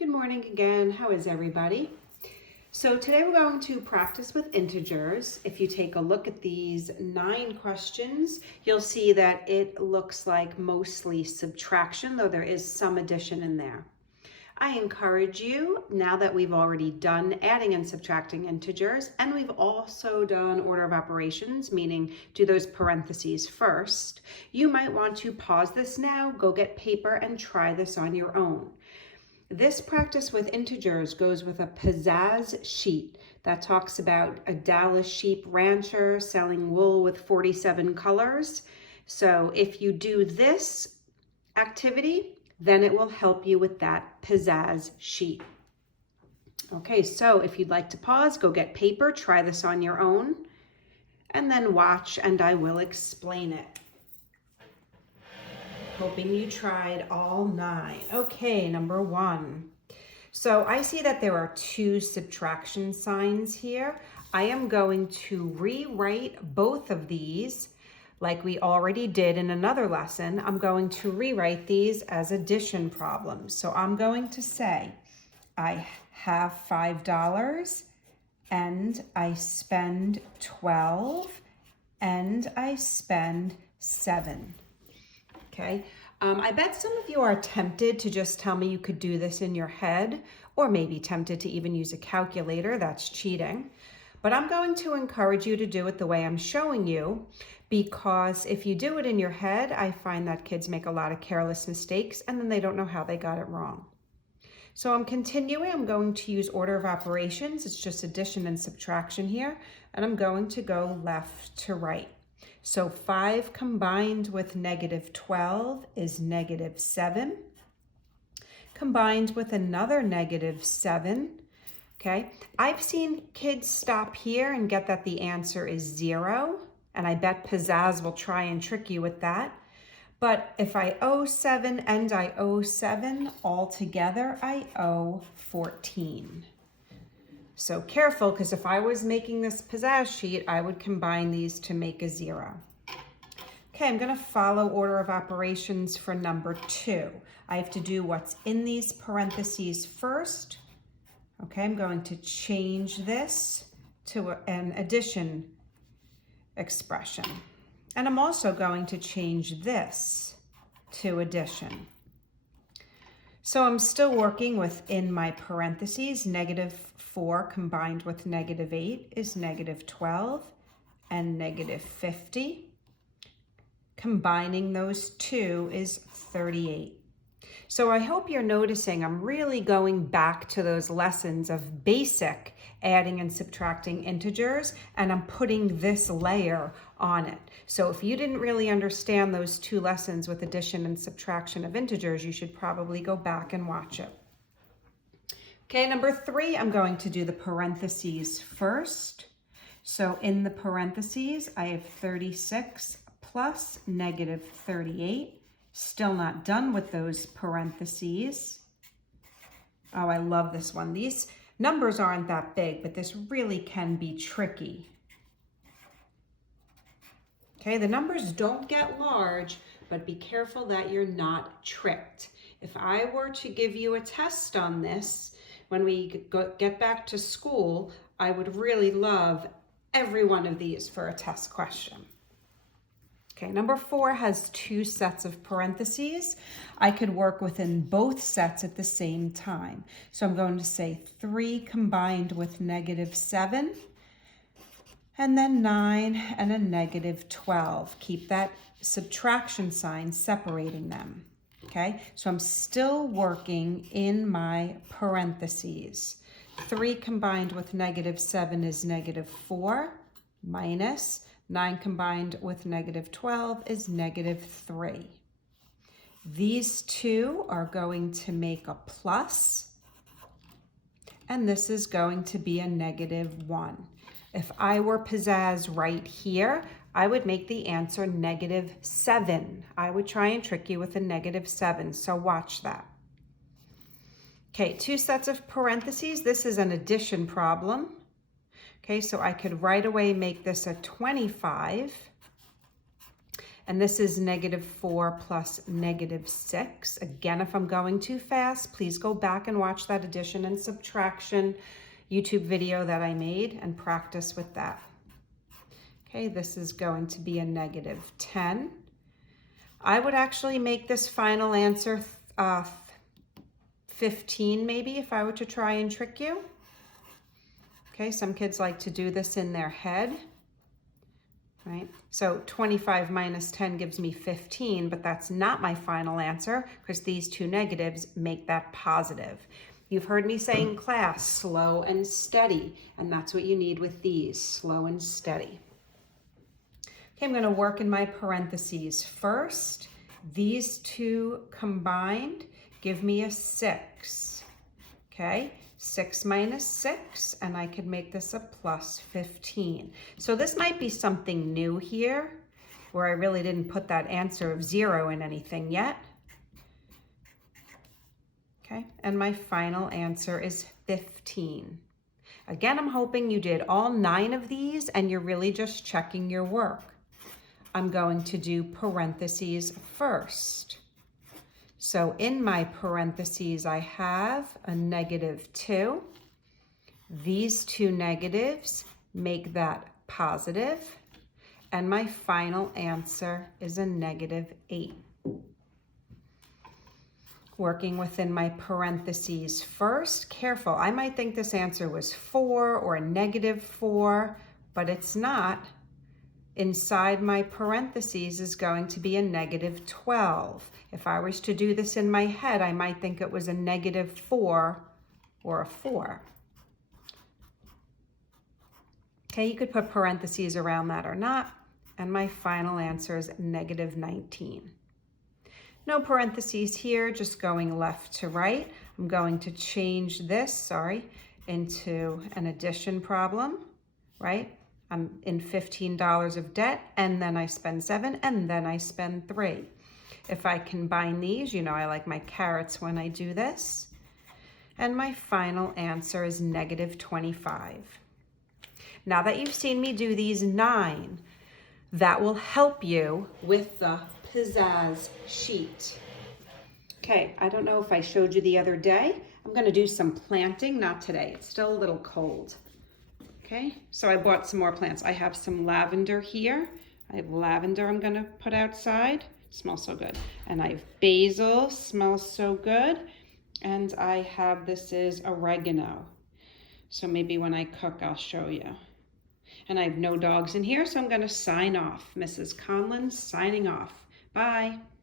Good morning again. How is everybody? So today we're going to practice with integers. If you take a look at these 9 questions, you'll see that it looks like mostly subtraction, though there is some addition in there. I encourage you, now that we've already done adding and subtracting integers, and we've also done order of operations, meaning do those parentheses first, you might want to pause this now, go get paper, and try this on your own. This practice with integers goes with a Pizzazz sheet that talks about a Dallas sheep rancher selling wool with 47 colors. So if you do this activity, then it will help you with that Pizzazz sheet. Okay, so if you'd like to pause, go get paper, try this on your own, and then watch and I will explain it. Hoping you tried all 9. Okay, number 1. So I see that there are 2 subtraction signs here. I am going to rewrite both of these like we already did in another lesson. I'm going to rewrite these as addition problems. So I'm going to say I have $5 and I spend 12 and I spend 7. Okay, I bet some of you are tempted to just tell me you could do this in your head, or maybe tempted to even use a calculator. That's cheating. But I'm going to encourage you to do it the way I'm showing you, because if you do it in your head, I find that kids make a lot of careless mistakes and then they don't know how they got it wrong. So I'm continuing. I'm going to use order of operations. It's just addition and subtraction here, and I'm going to go left to right. So 5 combined with negative 12 is negative 7. Combined with another negative 7, okay? I've seen kids stop here and get that the answer is 0, and I bet Pizzazz will try and trick you with that. But if I owe 7 and I owe 7, altogether I owe 14. So careful, because if I was making this Pizzazz sheet, I would combine these to make a 0. Okay, I'm going to follow order of operations for number 2. I have to do what's in these parentheses first. Okay, I'm going to change this to an addition expression. And I'm also going to change this to addition. So I'm still working within my parentheses. Negative 4 combined with negative 8 is negative 12 and negative 50. Combining those 2 is 38. So I hope you're noticing I'm really going back to those lessons of basic adding and subtracting integers, and I'm putting this layer on it. So if you didn't really understand those 2 lessons with addition and subtraction of integers, you should probably go back and watch it. Okay, number 3, I'm going to do the parentheses first. So in the parentheses, I have 36 plus negative 38. Still not done with those parentheses. Oh, I love this one. These numbers aren't that big, but this really can be tricky. Okay, the numbers don't get large, but be careful that you're not tricked. If I were to give you a test on this, when we get back to school, I would really love every one of these for a test question. Okay, number 4 has 2 sets of parentheses. I could work within both sets at the same time. So I'm going to say 3 combined with negative 7, and then 9 and a negative 12. Keep that subtraction sign separating them. Okay, so I'm still working in my parentheses. 3 combined with negative 7 is negative 4 minus 9 combined with negative 12 is negative 3. These 2 are going to make a plus, and this is going to be a negative 1. If I were Pizzazz right here, I would make the answer negative 7. I would try and trick you with a negative 7, so watch that. Okay, 2 sets of parentheses. This is an addition problem. Okay, so I could right away make this a 25. And this is -4 plus -6. Again, if I'm going too fast, please go back and watch that addition and subtraction YouTube video that I made and practice with that. Okay, this is going to be a -10. I would actually make this final answer 15 maybe if I were to try and trick you. Okay, some kids like to do this in their head, right? So 25 minus 10 gives me 15, but that's not my final answer because these two negatives make that positive. You've heard me say in class, slow and steady, and that's what you need with these, slow and steady. Okay, I'm gonna work in my parentheses. First, these two combined give me a 6, okay? 6 minus 6, and I could make this a plus 15. So this might be something new here, where I really didn't put that answer of 0 in anything yet. Okay, and my final answer is 15. Again, I'm hoping you did all 9 of these and you're really just checking your work. I'm going to do parentheses first. So in my parentheses, I have a -2. These two negatives make that positive, and my final answer is a -8. Working within my parentheses first, careful, I might think this answer was 4 or a -4, but it's not. Inside my parentheses is going to be a -12. If I was to do this in my head, I might think it was a -4 or a 4. Okay, you could put parentheses around that or not. And my final answer is -19. No parentheses here, just going left to right. I'm going to change this, into an addition problem, right? I'm in $15 of debt, and then I spend 7, and then I spend 3. If I combine these, you know I like my carrots when I do this. And my final answer is -25. Now that you've seen me do these 9, that will help you with the Pizzazz sheet. Okay, I don't know if I showed you the other day. I'm gonna do some planting, not today, it's still a little cold. Okay, so I bought some more plants. I have some lavender here. I have lavender I'm gonna put outside. It smells so good. And I have basil, smells so good. And I have, this is oregano. So maybe when I cook, I'll show you. And I have no dogs in here, so I'm gonna sign off. Mrs. Conlon signing off. Bye.